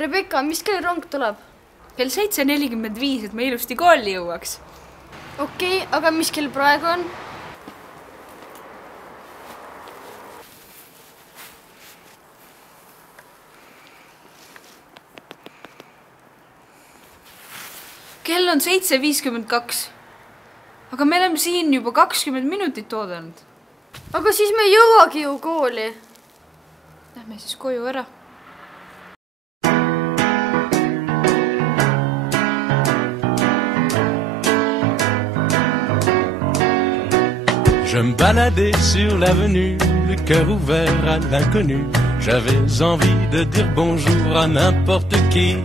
Rebecca, mis kell rong tuleb? kell 7:45, et ma ilusti kooli jõuaks. Okei, aga mis kell praegu on? kell on 7:52. aga me oleme siin juba 20 minutit oodanud. Aga siis me ei jõuagi ju kooli. Lähme siis koju ära. Je me baladais sur l'avenue, le cœur ouvert à l'inconnu. J'avais envie de dire bonjour à n'importe qui,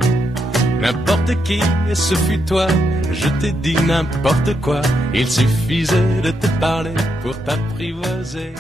et ce fut toi. Je t'ai dit n'importe quoi, il suffisait de te parler pour t'apprivoiser.